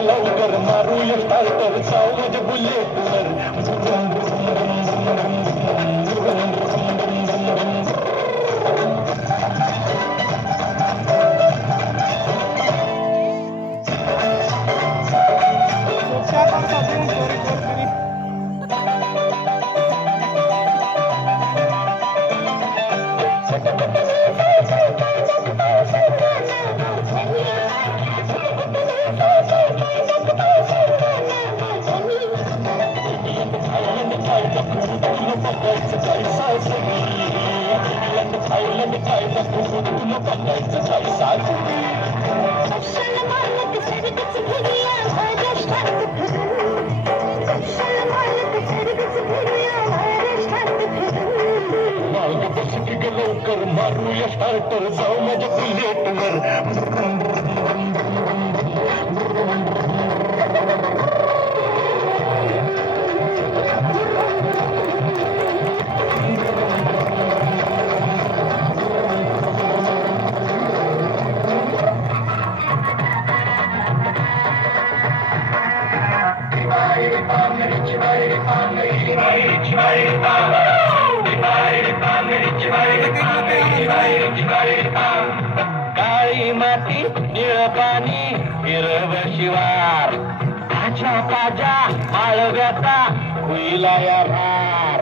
लवकर मारूया स्टार्टर जाऊ माझ्या बुलेटवर लवकर मारूया स्टार्टर जाऊ माझ्या बुलेटवर काळी माती निळ पाणी हिरव शिवार ताज्या ताज्या माळव्याचा होईला या भार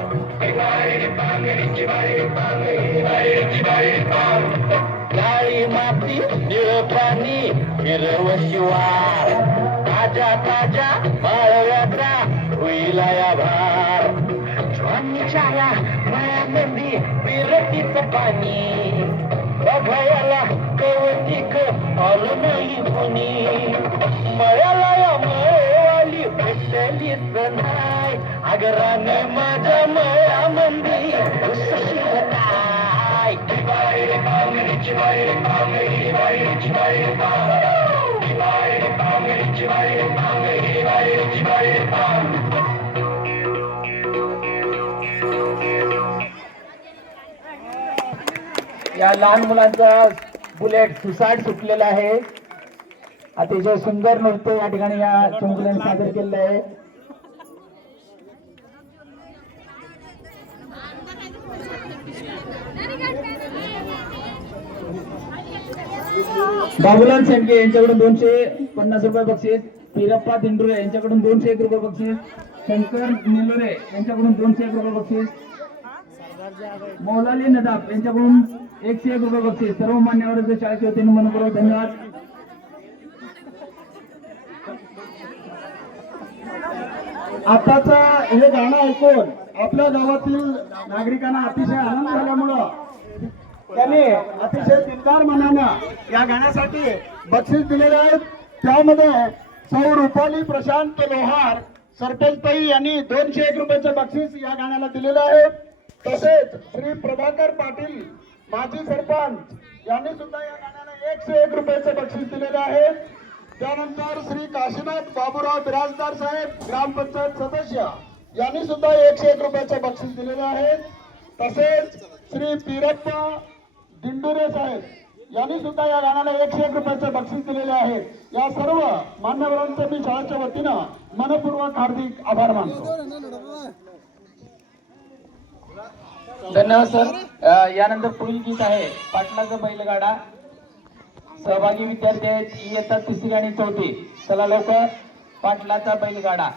काळी माती निळ पाणी हिरव शिवार ताज्या ताज्या माळव्याचा होईला या भार छाया मायामध्ये विरतीचं पाणी बघायला कवचिक आलं नाही कोणी मळ्याला या मळवाली भेटलीच नाही आगराने माझ्या मळ्यामध्ये काय या लहान मुलांचा बुलेट सुसाट सुटलेला आहे. अतिशय सुंदर नृत्य या ठिकाणी या चमुकल्यांनी सादर केलेलं आहे. बाबूलाल शेंडके यांच्याकडून 250 रुपये बक्षीस, पिरप्पा दिंडुरे यांच्याकडून 201 रुपये बक्षीस, शंकर निलोरे यांच्याकडून 201 रुपये बक्षीस, मौलाली नदाब यांच्याकडून 101 रुपये बक्षीस. सर्व मान्यवरांचे शाळेच्या वतीने मनपूर्वक धन्यवाद. आताच हे गाणं ऐकून आपल्या गावातील नागरिकांना अतिशय आनंद झाल्यामुळं त्यांनी अतिशय दिलदार मनानं या गाण्यासाठी बक्षीस दिलेले आहेत. त्यामध्ये सौ रुपाली प्रशांत लोहार सरपंचताई यांनी 201 रुपयाचं बक्षीस या गाण्याला दिलेलं आहे. तसेच श्री प्रभाकर पाटील माजी सरपंच यांनी सुद्धा या गाण्याला 101 रुपयाचं बक्षीस दिलेलं आहे. त्यानंतर श्री काशीनाथ बाबूराव बिराजदार साहेब ग्रामपंचायत सदस्य यांनी सुद्धा 101 रुपयाचं बक्षीस दिलेलं आहे. तसेच श्री पिरप्पा दिंडुरे साहेब यांनी सुद्धा या गाण्याला 101 रुपयाचं बक्षीस दिलेले आहे. या सर्व मान्यवरांचे मी शाळेच्या वतीनं मनपूर्वक हार्दिक आभार मानतो. धन्यवाद सर. यानंतर पुढील गीत आहे पाटलाचा बैलगाडा. सहभागी विद्यार्थी आहेत इयत्ता 3री आणि 4थी. चला लवकर, पाटलाचा बैलगाडा.